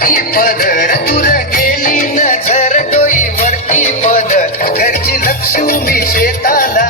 वरती पदर तुला गेली नजर डोई वरती पदर. घरची लक्ष्मी शेताला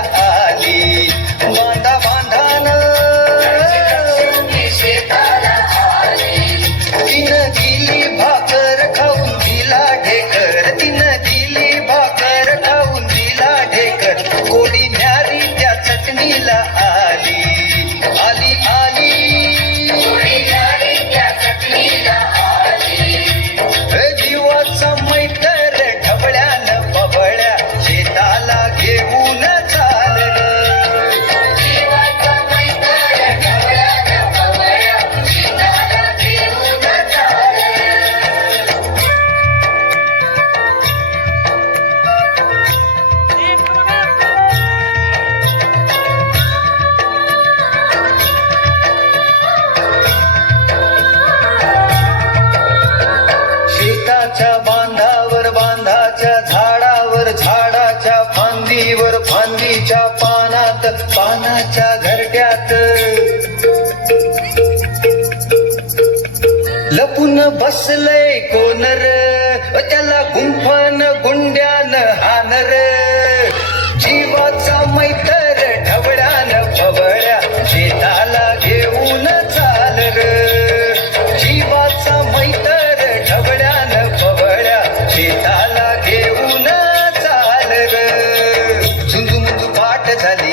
पानाच्या घरट्यात. लपून बसलय कोनर त्याला गुंफान गुंड्यान हानर. जीवाचा मैतर ढवळ्यान फवळ्या शेताला घेऊन चालर. जीवाचा मैतर ढवळ्यान फवळ्या शेताला घेऊन चालर. झुंजू मुंजू पाठ झाली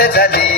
वाट झाली.